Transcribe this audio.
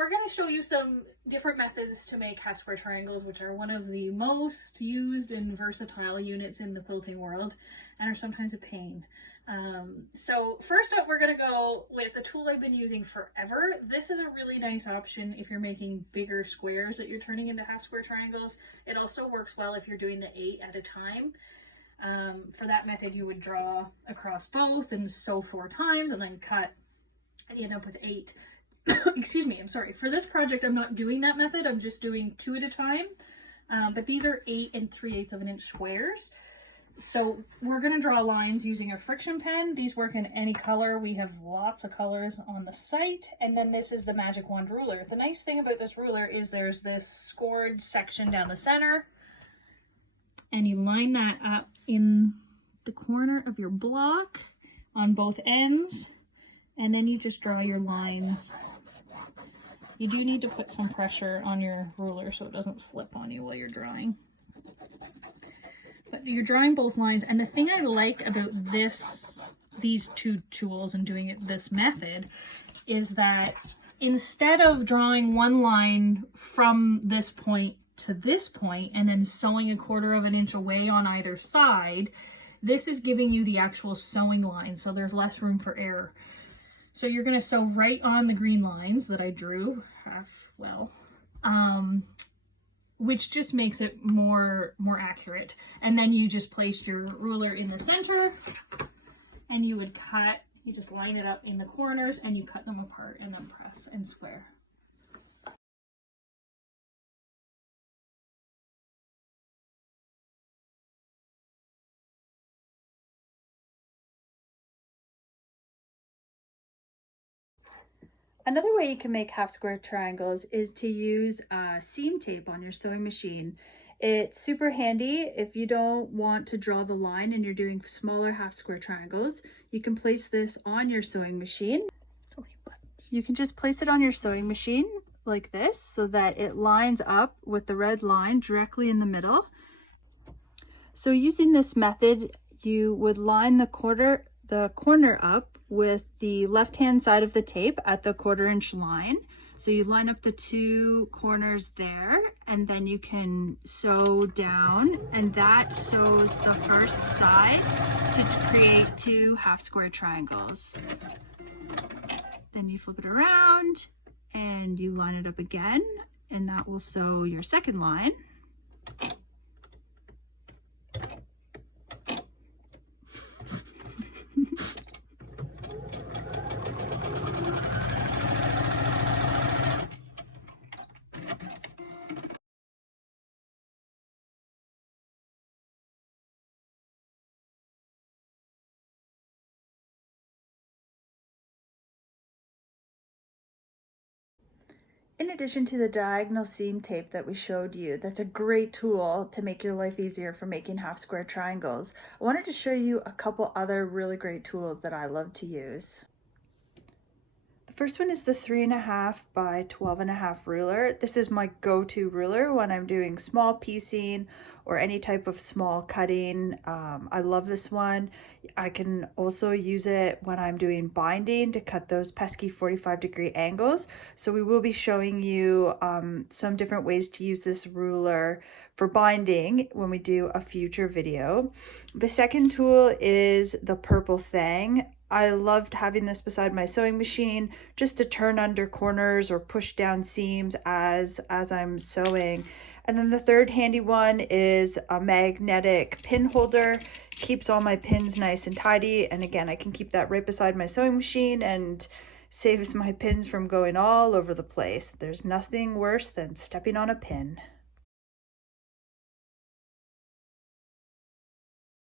we're going to show you some different methods to make half square triangles, which are one of the most used and versatile units in the quilting world and are sometimes a pain. So first up, we're going to go with a tool I've been using forever. This is a really nice option if you're making bigger squares that you're turning into half square triangles. It also works well if you're doing the 8 at a time. For that method, you would draw across both and sew 4 times and then cut, and you end up with 8. Excuse me, I'm sorry. For this project, I'm not doing that method. I'm just doing 2 at a time. But these are 8 3/8 of an inch squares. So we're going to draw lines using a friction pen. These work in any color. We have lots of colors on the site. And then this is the Magic Wand ruler. The nice thing about this ruler is there's this scored section down the center. And you line that up in the corner of your block on both ends. And then you just draw your lines. You do need to put some pressure on your ruler so it doesn't slip on you while you're drawing. But you're drawing both lines, and the thing I like about these two tools and doing it this method is that instead of drawing one line from this point to this point and then sewing 1/4 of an inch away on either side, this is giving you the actual sewing line, so there's less room for error. So you're going to sew right on the green lines that I drew, which just makes it more accurate. And then you just place your ruler in the center and you would cut, you just line it up in the corners and you cut them apart and then press and square. Another way you can make half square triangles is to use seam tape on your sewing machine. It's super handy if you don't want to draw the line and you're doing smaller half square triangles. You can place this on your sewing machine. You can just place it on your sewing machine like this so that it lines up with the red line directly in the middle. So using this method, you would line the corner up with the left hand side of the tape at the 1/4 inch line. So you line up the 2 corners there and then you can sew down, and that sews the first side to create 2 half square triangles. Then you flip it around and you line it up again, and that will sew your second line. In addition to the diagonal seam tape that we showed you, that's a great tool to make your life easier for making half square triangles. I wanted to show you a couple other really great tools that I love to use. The first one is the 3.5 by 12.5 ruler. This is my go-to ruler when I'm doing small piecing or any type of small cutting. I love this one. I can also use it when I'm doing binding to cut those pesky 45-degree angles. So we will be showing you some different ways to use this ruler for binding when we do a future video. The second tool is the purple thing. I loved having this beside my sewing machine just to turn under corners or push down seams as I'm sewing. And then the third handy one is a magnetic pin holder. Keeps all my pins nice and tidy. And again, I can keep that right beside my sewing machine and saves my pins from going all over the place. There's nothing worse than stepping on a pin.